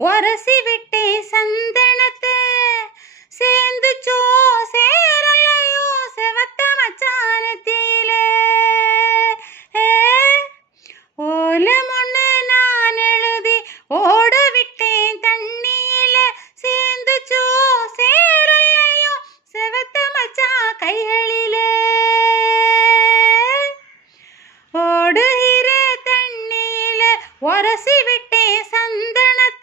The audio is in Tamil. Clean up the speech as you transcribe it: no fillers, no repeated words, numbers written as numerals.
உரசி விட்டே சந்தனத்தை சேர்ந்துச்சோ சேரலையோ செவத்த மச்சானத்திலே ஓலம் ஒன்று நான் எழுதி ஓட விட்டேன் தண்ணியில சேர்ந்துச்சோ சேரலையோ செவத்த மச்சா கைகளிலே ஓடுகிற தண்ணியில உரசி விட்டேன் சந்தனத்தை